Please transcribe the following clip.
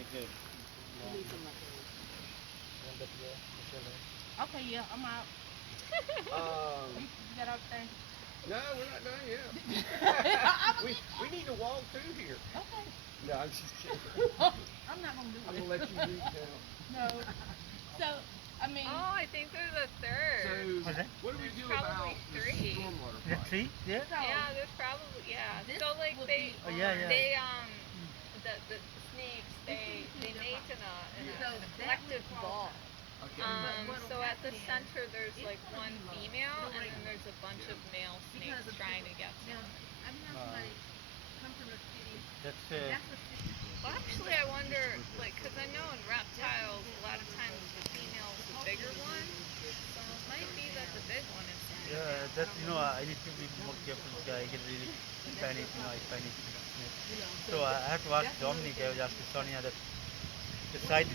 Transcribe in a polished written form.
Okay. Okay, yeah, I'm out. Um, You got everything? no, we're not done yet. I'm We need to walk through here. Okay. No, I'm just kidding. I'm not gonna do it. I'm gonna let you read now. No. So, I mean, Oh, I think there's a third. So, What's that? what do we There's do probably about the three. stormwater Is it pipe? three? Yeah. so Yeah, there's probably yeah. this So like would they be Oh, yeah, yeah. they the snakes they mate in Yeah. a collective ball. Okay. So at the center there's like one female and then there's a bunch of male snakes trying to get to now, it. I'm having Uh, somebody come from the city. That's That's what city. Well, actually, I wonder, like, because I know in reptiles, a lot of times the female's the bigger one, so it might be that the big one is trying to yeah. get. That's I need to be more careful because I get really panic. I panic. So I have to ask Dominic. I was asking Sonia that the side